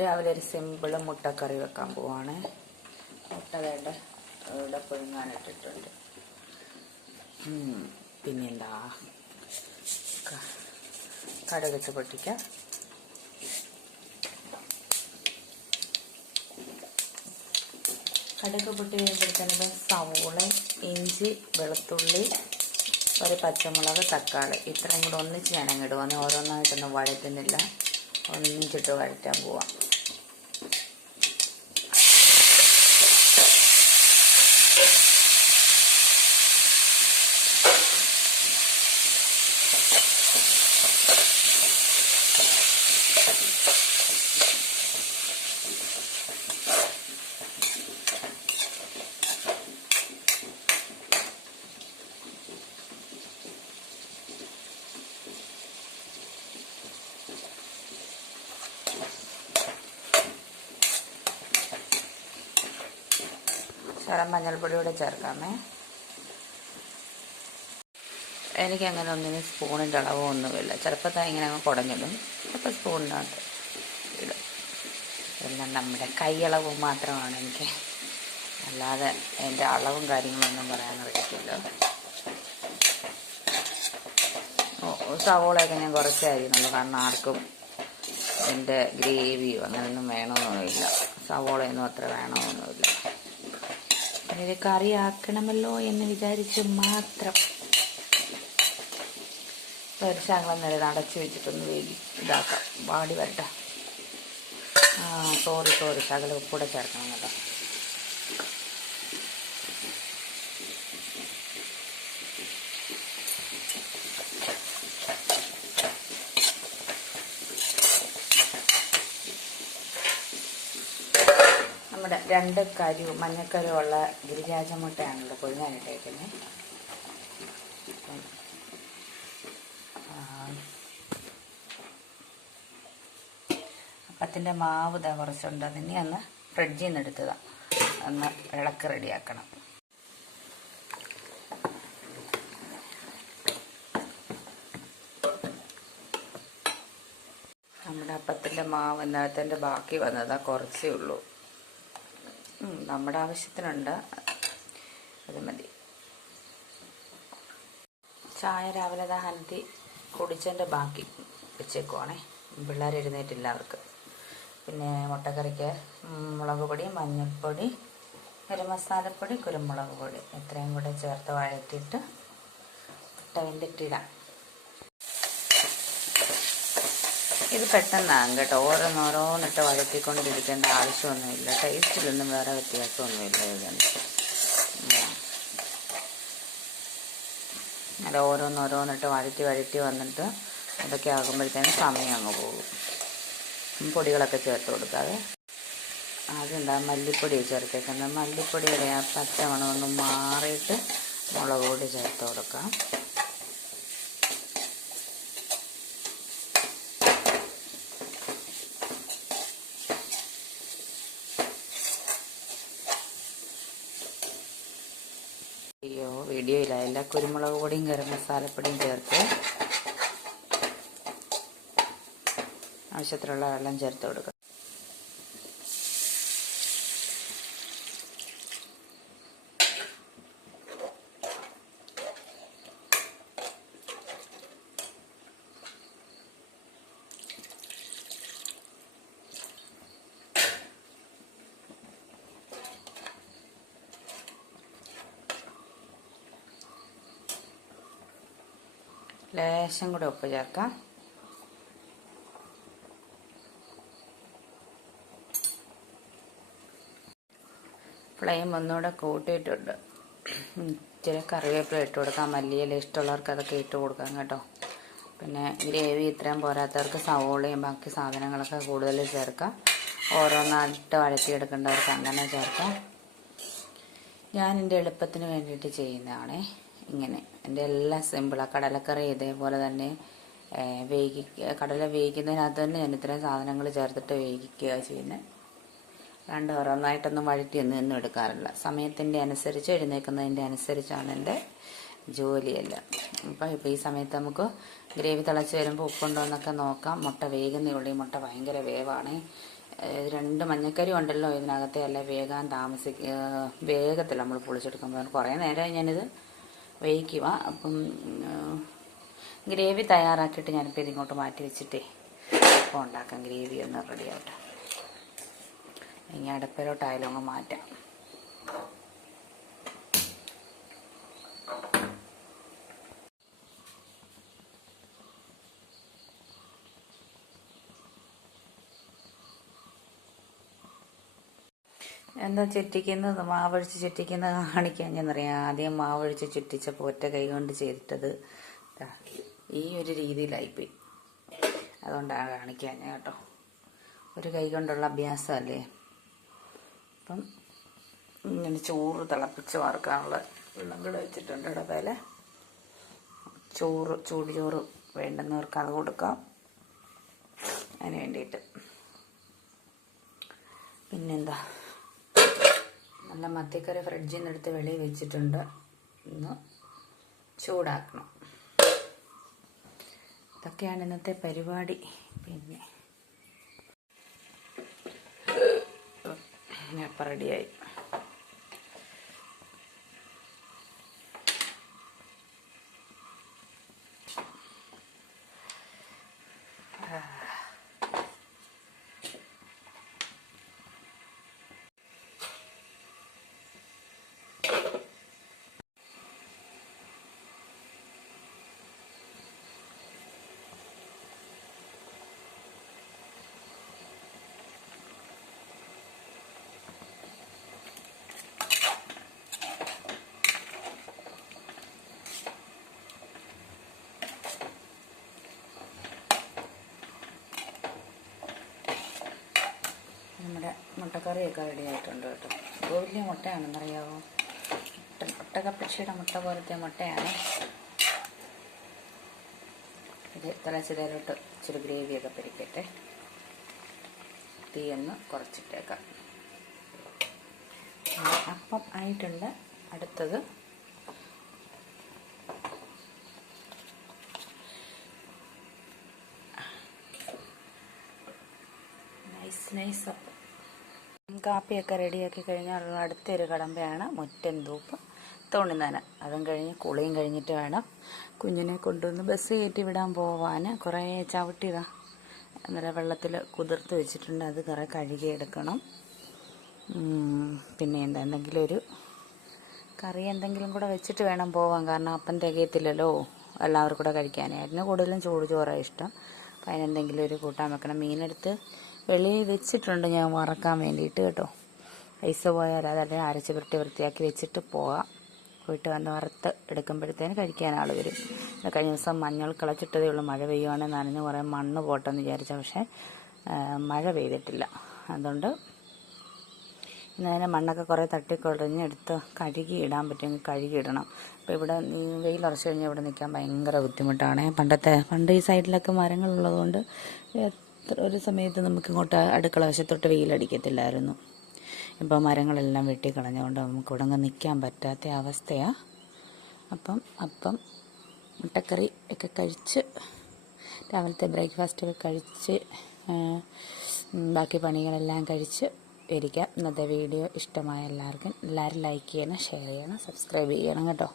രാവിലെ ഒരു സിമ്പിൾ മുട്ടക്കറി വെക്കാൻ പോവാണ്. മുട്ട വേണ്ട. ഇവിടെ പുഴുങ്ങാനിട്ടിട്ടുണ്ട്. പിന്നെന്താ? കടകച്ച പൊട്ടിക്ക പൊട്ടിക്കാം. കടുക് പൊട്ടി കഴിയുമ്പോഴത്തേനും സവോള ഇഞ്ചി വെളുത്തുള്ളി ഒരു പച്ചമുളക് തക്കാളി. ഇത്രയും കൂടെ ഒന്നിച്ച് ഞാൻ അങ്ങോട്ട് ഇടുവാന്ന് ഓരോന്നായിട്ടൊന്നും വഴറ്റുന്നില്ല. ഒന്നിച്ചിട്ട് വഴറ്റാൻ പോവാം. ശരം മഞ്ഞൾപ്പൊടി കൂടെ ചേർക്കാമേ. എനിക്കങ്ങനെ ഒന്നിനും സ്പൂണിന്റെ അളവോ ഒന്നുമില്ല. ചിലപ്പോൾ ഇങ്ങനെ അങ്ങ് കുടഞ്ഞിടും. ചിലപ്പോൾ സ്പൂണിനകത്ത് ഇടും. എല്ലാം നമ്മുടെ കൈയളവ് മാത്രമാണ് എനിക്ക്. അല്ലാതെ എന്റെ അളവും കാര്യങ്ങളൊന്നും പറയാൻ അറിയത്തില്ല സവോളയൊക്കെ ഞാൻ കുറച്ചേ അരിയുന്നുള്ളൂ കാരണം ആർക്കും എന്റെ ഗ്രേവിയോ അങ്ങനെയൊന്നും വേണമെന്നൊന്നുമില്ല. സവോളയൊന്നും അത്ര വേണമെന്നൊന്നുമില്ല. ഒരു കറി ആക്കണമല്ലോ എന്ന് വിചാരിച്ച് മാത്രം ഒരു ശകലം നേരം അടച്ചു വെച്ചിട്ടൊന്ന് വേഗി ഇതാക്കാം. വാടി വരട്ടെ. സോറി സോറി ശകലം ഉപ്പൂടെ ചേർക്കണം കേട്ടോ നമ്മുടെ രണ്ട് കരു മഞ്ഞക്കരുവുള്ള ഗിരിരാജ മുട്ടയാണല്ലോ പൊഴുങ്ങാനിട്ടേക്കുന്നത് അപ്പം, അപ്പത്തിന്റെ മാവ് ഇതാ കുറച്ചുണ്ട്. അതിനെ ഒന്ന് ഫ്രിഡ്ജിൽ നിന്ന് എടുത്തതാണ് ഒന്ന് ഇളക്ക് റെഡിയാക്കണം. നമ്മുടെ അപ്പത്തിന്റെ മാവ് ഇന്നലത്തെ ബാക്കി വന്നതാ കുറച്ചേ ഉള്ളൂ. നമ്മുടെ ആവശ്യത്തിനുണ്ട്. അത് മതി. ചായ രാവിലെ ദാ കുടിച്ചതിന്റെ ബാക്കി വെച്ചേക്കുവാണേ. പിള്ളേർ എഴുന്നേറ്റില്ല അവർക്ക്. പിന്നെ മുട്ടക്കറിക്ക് മുളക് പൊടി മഞ്ഞൾപ്പൊടി ഗരം കുരുമുളക് പൊടി. ഇത്രയും കൂടെ ചേർത്ത് വഴറ്റിയിട്ട് മുട്ട ഇത് പെട്ടെന്നാകും കേട്ടോ. ഓരോന്നോരോന്നിട്ട് വഴക്കിക്കൊണ്ടിരിക്കേണ്ട ആവശ്യമൊന്നുമില്ല. ടേസ്റ്റിലൊന്നും വേറെ വ്യത്യാസമൊന്നുമില്ല ഇതിന്. അത് ഓരോന്നോരോന്നിട്ട് വഴറ്റി വഴറ്റി വന്നിട്ട് അതൊക്കെ ആകുമ്പോഴത്തേനും സമയം അങ്ങ് പോകും. പൊടികളൊക്കെ ചേർത്ത് കൊടുക്കാതെ ആദ്യം മല്ലിപ്പൊടി ചേർത്തേക്കുന്നത്. മല്ലിപ്പൊടിയുടെ ആ പച്ചമണമൊന്ന് മാറിയിട്ട് മുളക് പൊടി ചേർത്ത് കൊടുക്കാം. അയ്യോ വീഡിയോയില്ല എല്ലാ കുരുമുളക് പൊടിയും ഗരം മസാലപ്പൊടിയും ചേർത്ത് ആവശ്യത്തിലുള്ള വെള്ളം ചേർത്ത് കൊടുക്കുക ലേശം കൂടെ ഉപ്പ് ചേർക്കാം. ഫ്ലെയിം ഒന്നുകൂടെ കൂട്ടിയിട്ടുണ്ട്. ഇച്ചിരി കറിവേപ്പില ഇട്ട് കൊടുക്കാം. മല്ലിയില ഇഷ്ടമുള്ളവർക്ക് അതൊക്കെ ഇട്ട് കൊടുക്കാം കേട്ടോ. പിന്നെ ഗ്രേവി ഇത്രയും പോരാത്തവർക്ക് സവോളയും ബാക്കി സാധനങ്ങളൊക്കെ കൂടുതൽ ചേർക്കാം. ഓരോന്നായിട്ട് വഴറ്റിയെടുക്കേണ്ടവർക്ക് അങ്ങനെ ചേർക്കാം. ഞാൻ എന്റെ എളുപ്പത്തിന് വേണ്ടിയിട്ട് ചെയ്യുന്നതാണേ. ഇങ്ങനെ. എന്റെ എല്ലാം സിമ്പിളാണ് കടലക്കറി ഇതേപോലെ തന്നെ വേവി കടല വേവിക്കുന്നതിനകത്ത് തന്നെ ഞാൻ ഇത്രയും സാധനങ്ങൾ ചേർത്തിട്ട് വേവിക്കുക ചെയ്യുന്നത് രണ്ട് ഓരോന്നായിട്ടൊന്നും വഴറ്റി ഒന്നും എടുക്കാറില്ല. സമയത്തിന്റെ അനുസരിച്ച് എഴുന്നേൽക്കുന്നതിന്റെ അനുസരിച്ചാണ് എന്റെ ജോലിയെല്ലാം. അപ്പോൾ ഇപ്പോൾ ഈ സമയത്ത് നമുക്ക് ഗ്രേവി തിളച്ച് വരുമ്പോൾ ഉപ്പുണ്ടോ എന്നൊക്കെ നോക്കാം. മുട്ട വേകുന്നേ ഉള്ളൂ മുട്ട ഭയങ്കര വേവാണ്. രണ്ട് മഞ്ഞക്കരി ഉണ്ടല്ലോ ഇതിനകത്തെ അല്ല? വേഗം താമസിക്ക വേഗത്തിൽ നമ്മൾ പൊളിച്ചെടുക്കുമ്പോൾ കുറേ നേരമായി ഞാനിത് വേവിക്കുക അപ്പം ഗ്രേവി തയ്യാറാക്കിയിട്ട് ഞാനിപ്പോൾ ഇതിങ്ങോട്ട് മാറ്റി വെച്ചിട്ടേ അപ്പോൾ ഉണ്ടാക്കാം. ഗ്രേവി ഒന്ന് റെഡി ആവട്ടെ ഇനി അടുപ്പിലോട്ടായാലും അങ്ങ് മാറ്റാം. എന്താ ചുറ്റിക്കുന്നത്? മാവൊഴിച്ച് ചുറ്റിക്കുന്നത് കാണിക്കാൻ ഞാൻ ഞാനറിയാം. ആദ്യം മാവൊഴിച്ച് ചുറ്റിച്ചപ്പോൾ ഒറ്റ കൈ കൊണ്ട് ചെയ്തിട്ടത് ഈ ഒരു രീതിയിലായിപ്പോയി. അതുകൊണ്ടാണ് കാണിക്കാൻ ഞാൻ കേട്ടോ. ഒരു കൈ കൊണ്ടുള്ള അഭ്യാസമല്ലേ? അപ്പം ഇങ്ങനെ ചോറ് തിളപ്പിച്ച് വറുക്കാനുള്ള വെള്ളം കൂടെ വെച്ചിട്ടുണ്ട് ഇടവേല ചോറ് ചൂട് ചോറ് വേണ്ടുന്നവർക്ക് അത് കൊടുക്കാം. അതിന് വേണ്ടിയിട്ട്. പിന്നെന്താ? നല്ല മത്തിക്കറി ഫ്രിഡ്ജിൽ നിന്ന് എടുത്ത് വെളിയിൽ വെച്ചിട്ടുണ്ട്. ഒന്ന് ചൂടാക്കണം. ഇതൊക്കെയാണ് ഇന്നത്തെ പരിപാടി. പിന്നെ. അപ്പം റെഡിയായി നമ്മുടെ മുട്ടക്കറിയൊക്കെ റെഡി ആയിട്ടുണ്ട് കേട്ടോ. അപ്പോൾ വലിയ മുട്ടയാണെന്നറിയാവോ? മുട്ട ഒട്ടകപ്പക്ഷിയുടെ മുട്ട പോലത്തെ മുട്ടയാണ്. ഇത് തിളച്ചതിലോട്ട് ഇച്ചിരി ഗ്രേവിയൊക്കെ പിരിക്കട്ടെ തീയൊന്ന് കുറച്ചിട്ടേക്കാം. അപ്പം ആയിട്ടുണ്ട്. അടുത്തത് നൈസ് നൈസ് അപ്പം. കാപ്പിയൊക്കെ റെഡിയാക്കി കഴിഞ്ഞാൽ അടുത്തൊരു കടമ്പയാണ് മുറ്റൻ തൂപ്പ് തോണിനന. അതും കഴിഞ്ഞ് കുളിയും കഴിഞ്ഞിട്ട് വേണം കുഞ്ഞിനെ കൊണ്ടുവന്ന് ബസ് കയറ്റി വിടാൻ പോവാൻ കുറേ ചവിട്ടിതാ നല്ല വെള്ളത്തിൽ കുതിർത്ത് വെച്ചിട്ടുണ്ട്. അത് കുറേ കഴുകിയെടുക്കണം പിന്നെ എന്താ എന്തെങ്കിലും ഒരു കറി എന്തെങ്കിലും കൂടെ വെച്ചിട്ട് വേണം പോവാൻ. കാരണം അപ്പം തികയത്തില്ലല്ലോ എല്ലാവർക്കും കൂടെ കഴിക്കാനായിരുന്നു. കൂടുതലും ചൂട് ചോറാണ് ഇഷ്ടം. അപ്പം അതിനെന്തെങ്കിലും ഒരു കൂട്ടാൻ വെക്കണം. മീനെടുത്ത് വെളിയിൽ വെച്ചിട്ടുണ്ട് ഞാൻ വറക്കാൻ വേണ്ടിയിട്ട് കേട്ടോ. പൈസ പോയാൽ അതല്ല അരച്ച് പുരട്ടി വൃത്തിയാക്കി വെച്ചിട്ട് പോകാം പോയിട്ട് വന്ന് വറുത്ത് എടുക്കുമ്പോഴത്തേന് കഴിക്കാൻ ആൾ വരും. കഴിഞ്ഞ ദിവസം മഞ്ഞൾ കിളച്ചിട്ടതേ ഉള്ളൂ. മഴ പെയ്യുവാണെങ്കിൽ നനഞ്ഞ് കുറേ മണ്ണ് പോട്ടെന്ന് വിചാരിച്ച പക്ഷേ മഴ പെയ്തിട്ടില്ല. അതുകൊണ്ട് ഇന്നതിനെ മണ്ണൊക്കെ കുറേ തട്ടിക്കൊടഞ്ഞെടുത്ത് കഴുകി ഇടാൻ പറ്റുമെങ്കിൽ കഴുകി ഇടണം. അപ്പോൾ ഇവിടെ ഉറച്ചു കഴിഞ്ഞാൽ ഇവിടെ നിൽക്കാൻ ഭയങ്കര ബുദ്ധിമുട്ടാണ്. പണ്ടത്തെ പണ്ട് ഈ സൈഡിലൊക്കെ മരങ്ങളുള്ളതുകൊണ്ട് ഒരു സമയത്ത് നമുക്ക് ഇങ്ങോട്ട് അടുക്കള വശത്തോട്ട് വെയിലടിക്കത്തില്ലായിരുന്നു. ഇപ്പോൾ മരങ്ങളെല്ലാം വെട്ടിക്കളഞ്ഞുകൊണ്ട് നമുക്ക് ഇവിടെ അങ്ങ് നിൽക്കാൻ പറ്റാത്ത അവസ്ഥയാണ് അപ്പം അപ്പം മുട്ടക്കറി ഒക്കെ കഴിച്ച് രാവിലത്തെ ബ്രേക്ക്ഫാസ്റ്റൊക്കെ കഴിച്ച് ബാക്കി പണികളെല്ലാം കഴിച്ച് ഇരിക്കാം. ഇന്നത്തെ വീഡിയോ ഇഷ്ടമായ എല്ലാവർക്കും എല്ലാവരും ലൈക്ക് ചെയ്യണം ഷെയർ ചെയ്യണം സബ്സ്ക്രൈബ് ചെയ്യണം കേട്ടോ.